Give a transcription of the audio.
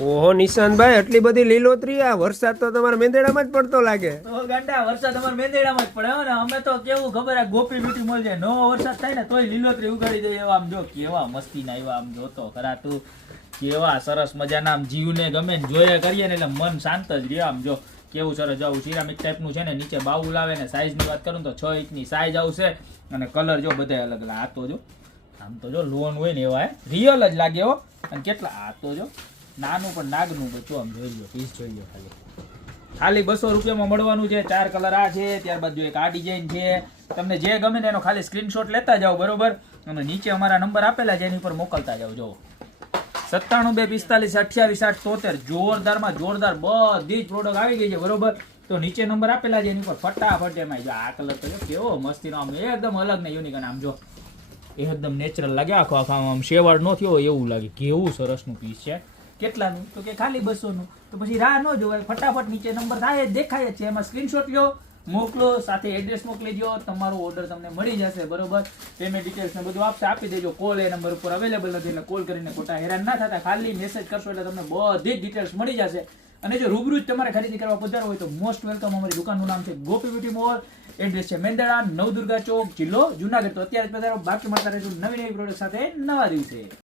ઓહો નિશાંતભાઈ, એટલી બધી લીલોતરી, આ વરસાદ તો તમારા મેંદેડામાં જ પડતો લાગે. તો ગાંડા વરસાદ અમારા મેંદેડામાં જ પડે હો ને. અમે તો કેવું ખબર, આ ગોપી બીટી મળી જાય, નવો વરસાદ થાય ને તોય લીલોતરી ઉગાડી દઈએ. એવા આમ જો કેવા મસ્તીના એવા આમ જોતો ખરા તું, કેવા સરસ મજાના આમ જીવને ગમે ને જોયા કરીએ ને એટલે મન શાંત જ રહે. આમ જો કેવું સરસ જવું સિરામિક ટાઈપનું છે ને, નીચે બાઉલ આવે ને, સાઈઝની વાત કરું તો 6 ઇંચની સાઈઝ આવશે અને કલર જો બધા અલગ અલગ. આ તો જો આમ તો જો લોન હોય ને એવા રિયલ જ લાગે હો. અને કેટલા આ તો જો નાનું પણ નાગનું બચ્ચું આમ જોઈ લો, પીસ જોઈ લો. ખાલી 200 રૂપિયામાં મળવાનું છે. 4 કલર આ છે, ત્યારબાદ જો એક આ ડિઝાઇન છે. તમને જે ગમે ને એનો ખાલી સ્ક્રીનશોટ લેતા જાઓ, બરોબર. અને નીચે અમારા નંબર આપેલા છે એની પર મોકલતા જાઓ. જો 97 245 28 8 73 જોરદારમાં જોરદાર બધી જ પ્રોડક્ટ આવી ગઈ છે, બરોબર. તો નીચે નંબર આપેલા છે એની પર ફટાફટ એમાં જો આ કલર તો જો કેવો મસ્તીનો, આમ એકદમ અલગ ને યુનિક. અને આમ જો એકદમ નેચરલ લાગે, આખો આમ શેવાળ ન થયો એવું લાગે. કેવું સરસનું પીસ છે. કેટલાનું તો કે ખાલી 200 નું. તો પછી રાહ ન જોવાય, ફટાફટ નીચે નંબર થાય દેખાય છે, એમાં સ્ક્રીનશોટ લ્યો, મોકલો, સાથે એડ્રેસ મોકલી દો, તમારો ઓર્ડર તમને મળી જશે, બરોબર. પેમેન્ટ ડિટેલ્સ ને બધું આપી દેજો. કોલ એ નંબર ઉપર અવેલેબલ નથી એટલે કોલ કરીને ખોટા હેરાન ના થતા, ખાલી મેસેજ કરશો એટલે તમને બધી જ ડિટેલ્સ મળી જશે. અને જો રૂબરૂ જ તમારે ખરીદી કરવા પધારો હોય તો મોસ્ટ વેલકમ. અમારી દુકાનનું નામ છે ગોપી બ્યુટી મોલ, એડ્રેસ છે મેંદરડા, નવદુર્ગા ચોક, જિલ્લો જુનાગઢ. તો અત્યારે પધારો, બાકી મળતા રહેજો નવી પ્રોડક્ટ સાથે નવા દિવસે.